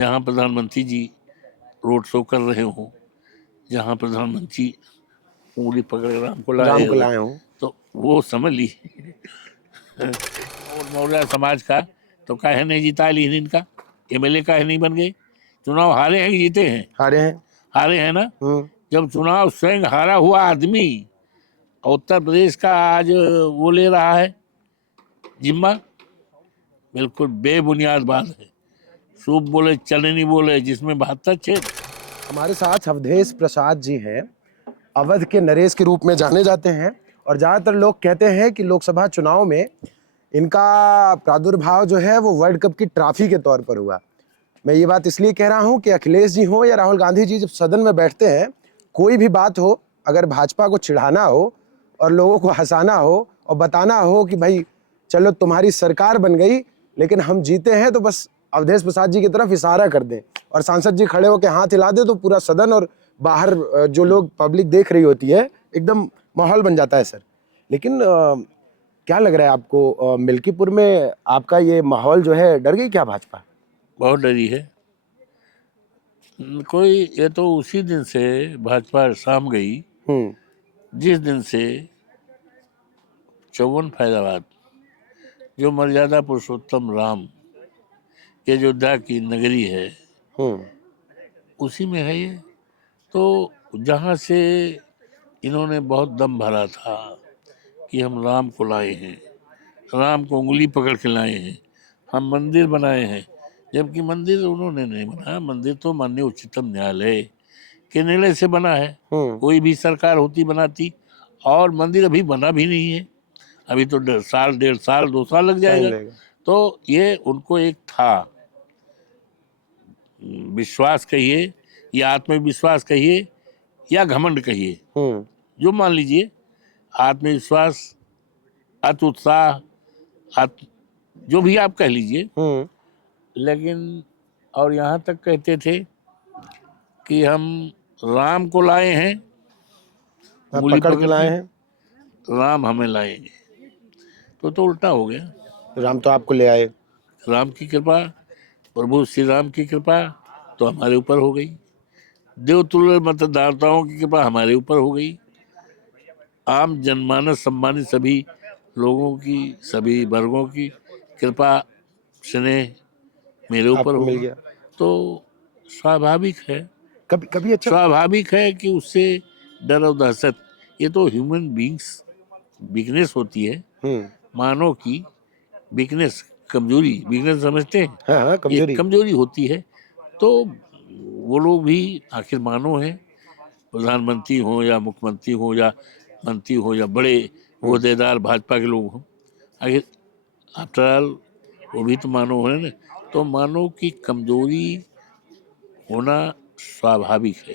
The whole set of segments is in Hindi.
जहाँ प्रधानमंत्री जी रोड शो कर रहे हों, जहाँ प्रधानमंत्री उंगली पकड़ राम को लाए राम को हो, लाए हों, तो वो समझ ली और मौर्य समाज का तो काहे नहीं जिता ली इनका, एमएलए काहे नहीं बन गए? चुनाव हारे हैं कि जीते हैं? हारे हैं। हारे हैं ना। जब चुनाव स्वयं हारा हुआ आदमी उत्तर प्रदेश का आज वो ले रहा है जिम्मा, बिल्कुल बेबुनियाद बात है। सूप बोले चने नहीं बोले, जिसमें 72 छेद। हमारे साथ अवधेश प्रसाद जी हैं, अवध के नरेश के रूप में जाने जाते हैं और ज्यादातर लोग कहते हैं कि लोकसभा चुनाव में इनका प्रादुर्भाव जो है वो वर्ल्ड कप की ट्रॉफी के तौर पर हुआ। मैं ये बात इसलिए कह रहा हूं कि अखिलेश जी हो या राहुल गांधी जी जब सदन में बैठते हैं, कोई भी बात हो, अगर भाजपा को चिढ़ाना हो और लोगों को हंसाना हो और बताना हो कि भाई चलो तुम्हारी सरकार बन गई लेकिन हम जीते हैं, तो बस अवधेश प्रसाद जी की तरफ इशारा कर दें और सांसद जी खड़े होकर हाथ हिला दे तो पूरा सदन और बाहर जो लोग पब्लिक देख रही होती है एकदम माहौल बन जाता है सर। लेकिन क्या लग रहा है आपको, मिल्कीपुर में आपका ये माहौल जो है, डर गई क्या भाजपा? बहुत डरी है कोई। ये तो उसी दिन से भाजपा शाम गई जिस दिन से 54 फैजाबाद, जो मर्यादा पुरुषोत्तम राम के अयोध्या की नगरी है, उसी में है ये। तो जहाँ से इन्होंने बहुत दम भरा था कि हम राम को लाए हैं, राम को उंगली पकड़ के लाए हैं, हम मंदिर बनाए हैं, जबकि मंदिर उन्होंने नहीं बनाया। मंदिर तो माननीय उच्चतम न्यायालय के निर्णय से बना है। कोई भी सरकार होती बनाती, और मंदिर अभी बना भी नहीं है, अभी तो 1.5 साल 2 साल लग जाएगा। तो ये उनको एक था विश्वास कहिए या आत्मविश्वास कहिए या घमंड कहिए, जो मान लीजिए, आत्मविश्वास, अति उत्साह, जो भी आप कह लीजिए। लेकिन और यहाँ तक कहते थे कि हम राम को लाए हैं, उंगली पकड़ के पकड़ लाए के, हैं, राम हमें लाएंगे। तो उल्टा हो गया। राम तो आपको ले आए। राम की कृपा, प्रभु श्री राम की कृपा तो हमारे ऊपर हो गई, देवतुल्य मतदाताओं की कृपा हमारे ऊपर हो गई, आम जनमानस सम्मानित सभी लोगों की, सभी वर्गों की कृपा स्नेह मेरे ऊपर आपको हो मिल गई। गया। तो स्वाभाविक है, कभी कभी अच्छा स्वाभाविक है कि उससे डर और दहशत, ये तो ह्यूमन बींग्स वीकनेस होती है, मानव की वीकनेस, कमजोरी, वीकनेस समझते हैं, हाँ, ये कमजोरी। कमजोरी होती है। तो वो लोग भी आखिर मानव हैं, प्रधानमंत्री हो या मुख्यमंत्री हो या मंत्री हो या बड़े ओहदेदार भाजपा के लोग हों, आखिर आफ्टर ऑल वो भी तो मानव है ना। तो मानव की कमजोरी होना स्वाभाविक है,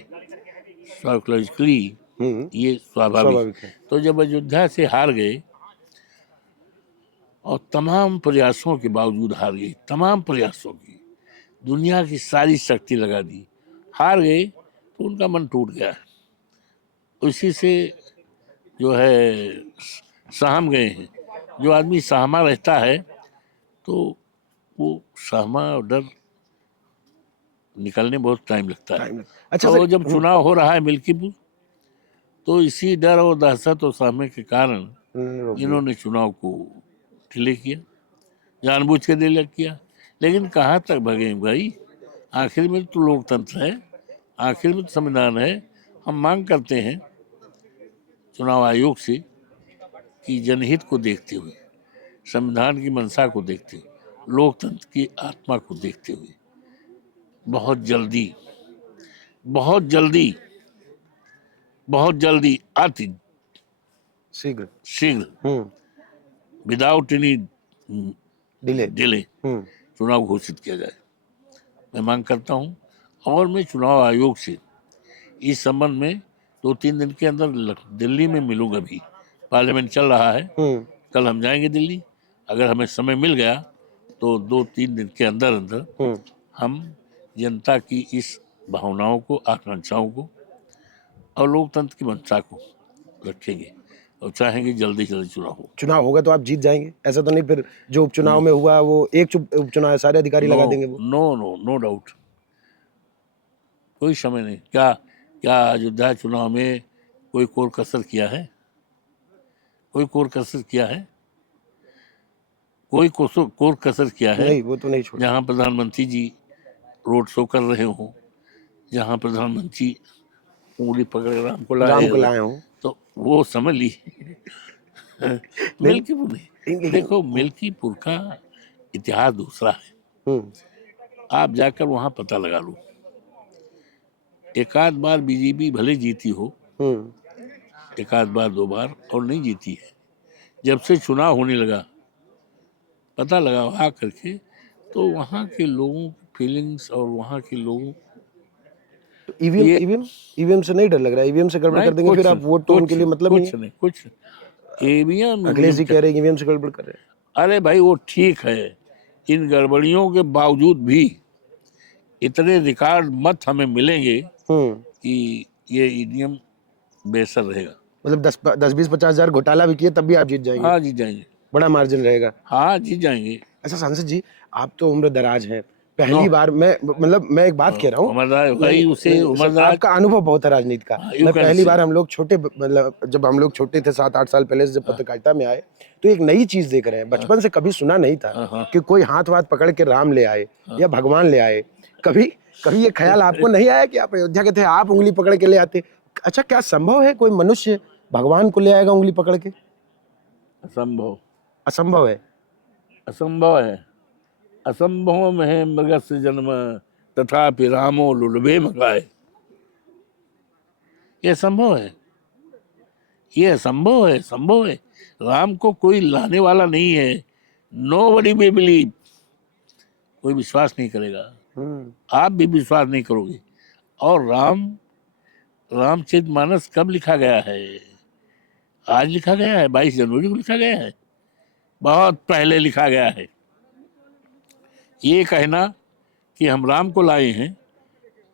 साइकोलॉजिकली ये स्वाभाविक। स्वाभाविक है। तो जब अयोध्या से हार गए और तमाम प्रयासों के बावजूद हार गए, तमाम प्रयासों की दुनिया की सारी शक्ति लगा दी, हार गए, तो उनका मन टूट गया। उसी से जो है सहम गए हैं। जो आदमी सहमा रहता है तो वो सहमा और डर निकलने बहुत टाइम लगता है। अच्छा तो सर। जब चुनाव हो रहा है मिल्कीपुर, तो इसी डर और दहशत और सहमे के कारण इन्होंने चुनाव को डिले किया, जानबूझ के डिले किया। लेकिन कहाँ तक भगे भाई, आखिर में तो लोकतंत्र है, आखिर में तो संविधान है। हम मांग करते हैं चुनाव आयोग से कि जनहित को देखते हुए, संविधान की मंशा को देखते हुए, लोकतंत्र की आत्मा को देखते हुए, बहुत जल्दी, बहुत जल्दी, बहुत जल्दी, अति शीघ्र शीघ्र, विदाउट एनी डिले। डिले चुनाव घोषित किया जाए, मैं मांग करता हूं। और मैं चुनाव आयोग से इस संबंध में 2-3 दिन के अंदर दिल्ली में मिलूंगा भी। पार्लियामेंट चल रहा है, कल हम जाएंगे दिल्ली। अगर हमें समय मिल गया तो 2-3 दिन के अंदर अंदर हम जनता की इस भावनाओं को, आकांक्षाओं को और लोकतंत्र की मंशा को रखेंगे और चाहेंगे जल्दी से जल्दी चुनाव हो। चुनाव होगा तो आप जीत जाएंगे, ऐसा तो नहीं फिर जो उपचुनाव में हुआ वो एक उपचुनाव है, सारे अधिकारी लगा देंगे वो? नो नो नो डाउट, कोई समय नहीं। क्या क्या अयोध्या चुनाव में कोई कोर कसर किया है? कोई कोर कसर किया है? कोई कोर कसर किया है? नहीं, वो तो नहीं छोड़ा। जहां प्रधानमंत्री जी रोड शो कर रहे हो, जहां प्रधानमंत्री उंगली पकड़ राम को लाए राम को हो, लाए हो। तो वो समझ ली। मिल्कीपुर नहीं, देखो मिल्कीपुर का इतिहास दूसरा है। हम्म। आप जाकर वहां पता लगा लो। एक आध बार बीजेपी भले जीती हो, एक आध बार दो बार, और नहीं जीती है। जब से चुनाव होने लगा, पता लगा आ करके, तो वहाँ के लोगों की फीलिंग्स और वहाँ के लोगों तो ईवीएम ये ईवीएम ईवीएम से नहीं डर लग रहा है? ईवीएम से गड़बड़ नहीं, कर देंगे फिर आप वोट, तो उनके लिए मतलब नहीं है। कुछ नहीं, कुछ ईवीएम अखिलेश ईवीएम जी कह रहे हैं ईवीएम से गड़बड़ कर रहे अरे भाई वो ठीक है, इन गड़बड़ियों के बावजूद भी इतने रिकॉर्ड मत हमें मिलेंगे हैं। कि ये ईवीएम बेहतर रहेगा। मतलब 10-20-50 हज़ार घोटाला भी किए तब भी आप जीत जाएंगे? हाँ जीत जाएंगे, बड़ा मार्जिन रहेगा। हाँ जीत जाएंगे। अच्छा सांसद जी, आप तो उम्र दराज हैं, नो, पहली बार मैं मतलब मैं एक बात कह रहा हूँ। उमरदराज नहीं भाई, उसे नहीं सर, उमरदराज, आपका अनुभव बहुत है राजनीति का। यू मैं कैन पहली से, बार, हम लोग छोटे मतलब जब हम लोग छोटे थे 7-8 साल पहले से जब पत्रकारिता में आए, तो एक नई चीज देख रहे हैं। बचपन से कभी सुना नहीं था कि कोई हाथ वाथ पकड़ के राम ले आए या भगवान ले आए। कभी कभी ये ख्याल आपको नहीं आया कि आप अयोध्या के थे, आप उंगली पकड़ के ले आते? अच्छा, क्या संभव है कोई मनुष्य भगवान को ले आएगा उंगली पकड़ के? असंभव, असंभव है। असंभव है। असंभव में है मृगस्य जन्म, तथापि रामो लुलबे मगाए। ये संभव है, ये असंभव है, संभव है। राम को कोई लाने वाला नहीं है। नोबडी विल बिलीव, कोई विश्वास नहीं करेगा, आप भी विश्वास नहीं करोगे। और रामचरितमानस कब लिखा गया है? आज लिखा गया है? 22 जनवरी को लिखा गया है? बहुत पहले लिखा गया है। ये कहना कि हम राम को लाए हैं,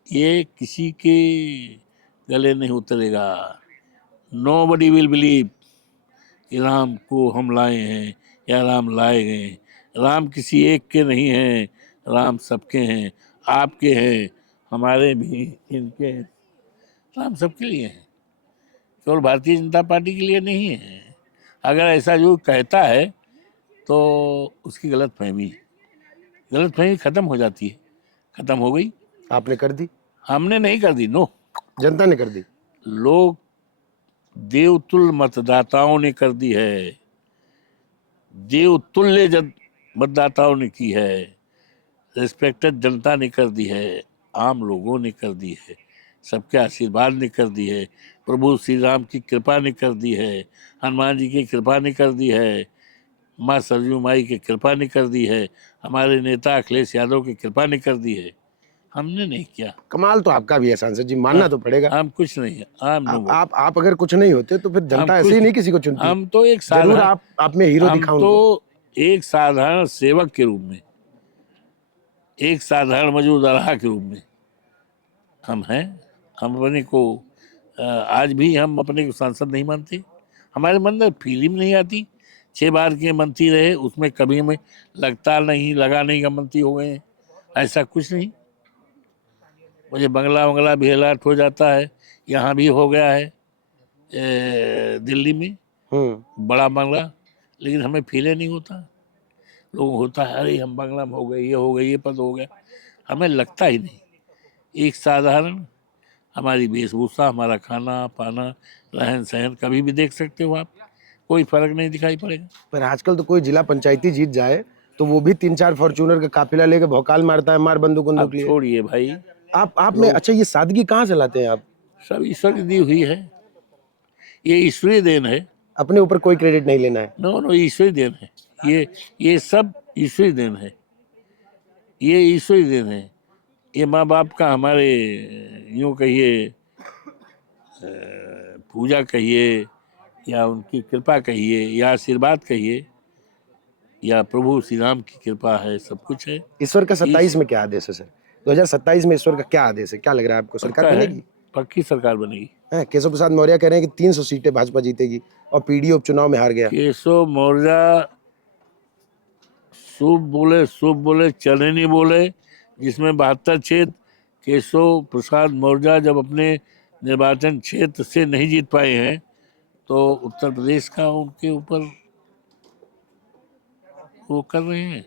ये किसी के गले नहीं उतरेगा। नोबडी विल बिलीव कि राम को हम लाए हैं या राम लाए गए। राम किसी एक के नहीं हैं, राम सबके हैं, आपके हैं, हमारे भी, इनके हैं। राम सबके लिए हैं, केवल भारतीय जनता पार्टी के लिए नहीं है। अगर ऐसा जो कहता है तो उसकी गलत फहमी खत्म हो जाती है। खत्म हो गई। आपने कर दी? हमने नहीं कर दी, नो, जनता ने कर दी। लोग देवतुल्य मतदाताओं ने कर दी है। देवतुल्य मतदाताओं ने की है। रिस्पेक्टेड जनता ने कर दी है, आम लोगों ने कर दी है, सबके आशीर्वाद ने कर दी है, प्रभु श्री राम की कृपा ने कर दी है, हनुमान जी की कृपा ने कर दी है, माँ सरयू माई की कृपा ने कर दी है, हमारे नेता अखिलेश यादव की कृपा ने कर दी है। हमने नहीं किया। कमाल तो आपका भी है सांसद जी, मानना तो पड़ेगा। हम कुछ नहीं है, आप अगर कुछ नहीं होते तो फिर जनता ऐसे ही नहीं किसी को चुनती। हम तो एक जरूर आप में हीरो दिखा उनको। एक साधारण सेवक के रूप में, एक साधारण मजदूर के रूप में हम हैं। हम अपने को आज भी हम अपने को सांसद नहीं मानते। हमारे मन में फीलिंग नहीं आती। 6 बार के मंत्री रहे, उसमें कभी हमें लगता नहीं, लगा नहीं कि मंत्री हो गए हैं, ऐसा कुछ नहीं। मुझे बंगला भी अलर्ट हो जाता है, यहाँ भी हो गया है दिल्ली में बड़ा बंगला, लेकिन हमें फील नहीं होता। लोग होता है अरे हम बंगला में हो गए, ये हो गए, ये पद हो गया, हमें लगता ही नहीं। एक साधारण हमारी वेशभूषा, हमारा खाना पाना, रहन सहन कभी भी देख सकते हो आप, कोई फर्क नहीं दिखाई पड़ेगा। पर आजकल तो कोई जिला पंचायती जीत जाए तो वो भी 3-4 फॉर्चूनर का काफिला लेके भौकाल मारता है, मार बंदूक लिए। छोड़िए भाई, आप में अच्छा ये सादगी कहाँ से लाते हैं आप? सब ईश्वर की दी हुई है, ये ईश्वरीय देन है। अपने ऊपर कोई क्रेडिट नहीं लेना है। नो, ईश्वरीय देन है। ये सब ईश्वरीय देन है, ये ईश्वरीय देन है। ये माँ बाप का हमारे, यूँ कहिए पूजा कहिए, या उनकी कृपा कहिए, या आशीर्वाद कहिए, या प्रभु श्री राम की कृपा है, सब कुछ है। ईश्वर का 27 में क्या आदेश है सर? 2027 में ईश्वर का क्या आदेश है? क्या लग रहा है आपको, सरकार बनेगी? पक्की सरकार बनेगी। केशव प्रसाद मौर्य कह रहे हैं कि 300 सीटें भाजपा जीतेगी और पीडीओ उपचुनाव में हार गया। केशव मौर्य शुभ बोले, चले नहीं बोले, जिसमें 72 क्षेत्र केशव प्रसाद मौर्य जब अपने निर्वाचन क्षेत्र से नहीं जीत पाए हैं तो उत्तर प्रदेश का उनके ऊपर वो कर रहे हैं।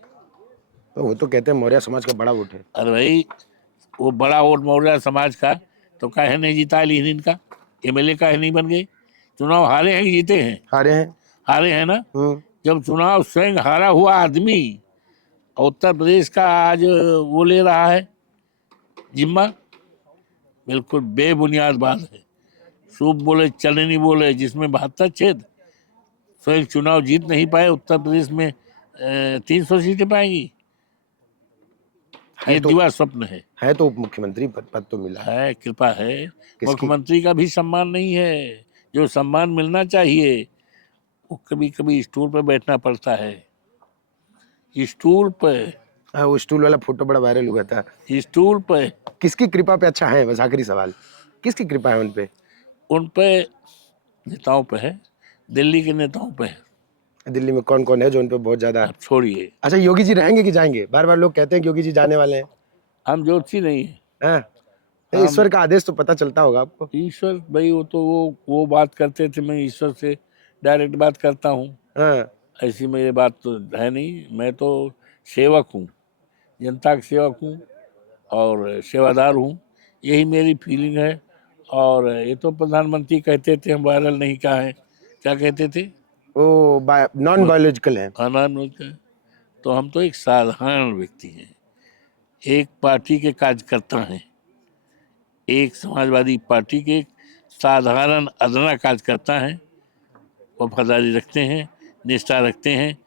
तो वो तो कहते हैं मौर्य समाज का बड़ा वोट है। अरे भाई, वो बड़ा वोट मौर्य समाज का तो काहे नहीं जीता लेनिन का, एमएलए काहे नहीं बन गए? चुनाव हारे हैं कि जीते हैं? हारे हैं। हारे हैं ना। जब चुनाव स्वयं हारा हुआ आदमी उत्तर प्रदेश का आज वो ले रहा है जिम्मा, बिल्कुल बेबुनियाद बात है। सूप बोले चने नहीं बोले, जिसमें 72 क्षेत्र स्वयं चुनाव जीत नहीं पाए, उत्तर प्रदेश में 300 सीटें पाएंगी, ये तो दिवा स्वप्न है। तो उप मुख्यमंत्री पद तो मिला है, कृपा है। किसकी? मुख्यमंत्री का भी सम्मान नहीं है, जो सम्मान मिलना चाहिए वो कभी कभी स्टूल पर बैठना पड़ता है। स्टूल पर, हाँ, वो स्टूल वाला फोटो बड़ा वायरल हुआ था। स्टूल पर किसकी कृपा पे अच्छा है? बस आखिरी सवाल, किसकी कृपा है उन पे? उन पे नेताओं पे है, दिल्ली के नेताओं पे है। दिल्ली में कौन कौन है जो उन पे बहुत ज्यादा? अब छोड़िए, अच्छा, योगी जी रहेंगे कि जाएंगे? बार बार लोग कहते हैं कि योगी जी जाने वाले हैं। हम ज्योतिषी नहीं है। हाँ? ईश्वर का आदेश तो पता चलता होगा आपको। ईश्वर भाई, वो तो वो बात करते थे, मैं ईश्वर से डायरेक्ट बात करता हूँ। हाँ। ऐसी मेरी बात तो है नहीं, मैं तो सेवक हूँ, जनता का सेवक हूँ और सेवादार हूँ, यही मेरी फीलिंग है। और ये तो प्रधानमंत्री कहते थे हम वायरल नहीं कहा है, क्या कहते थे? वो नॉन बायोलॉजिकल है। अनान, तो हम तो एक साधारण व्यक्ति हैं, एक पार्टी के कार्यकर्ता हैं, एक समाजवादी पार्टी के साधारण अदना कार्यकर्ता हैं, वफादारी रखते हैं, निष्ठा रखते हैं।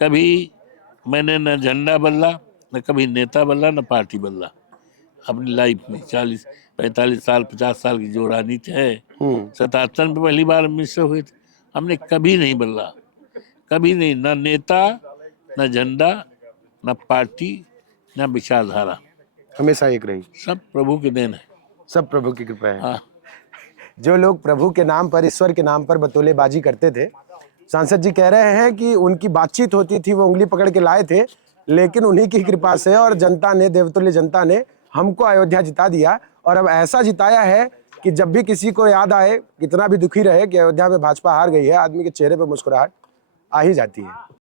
कभी मैंने न झंडा बदला, न कभी नेता बदला, न पार्टी बदला अपनी लाइफ में। 40-45 साल 50 साल की जो राजनीति है, 77 में पहली बार मिनिस्टर हुए थे, हमने कभी नहीं बदला, कभी नहीं, न नेता, न झंडा, न पार्टी, न विचारधारा, हमेशा एक रही। सब प्रभु की देन है। सब प्रभु की कृपा है। हाँ। जो लोग प्रभु के नाम पर, ईश्वर के नाम पर बतौलेबाजी करते थे, सांसद जी कह रहे हैं कि उनकी बातचीत होती थी, वो उंगली पकड़ के लाए थे, लेकिन उन्हीं की कृपा से और जनता ने, देवतुल्य जनता ने हमको अयोध्या जिता दिया। और अब ऐसा जिताया है कि जब भी किसी को याद आए, कितना भी दुखी रहे कि अयोध्या में भाजपा हार गई है, आदमी के चेहरे पर मुस्कुराहट आ ही जाती है।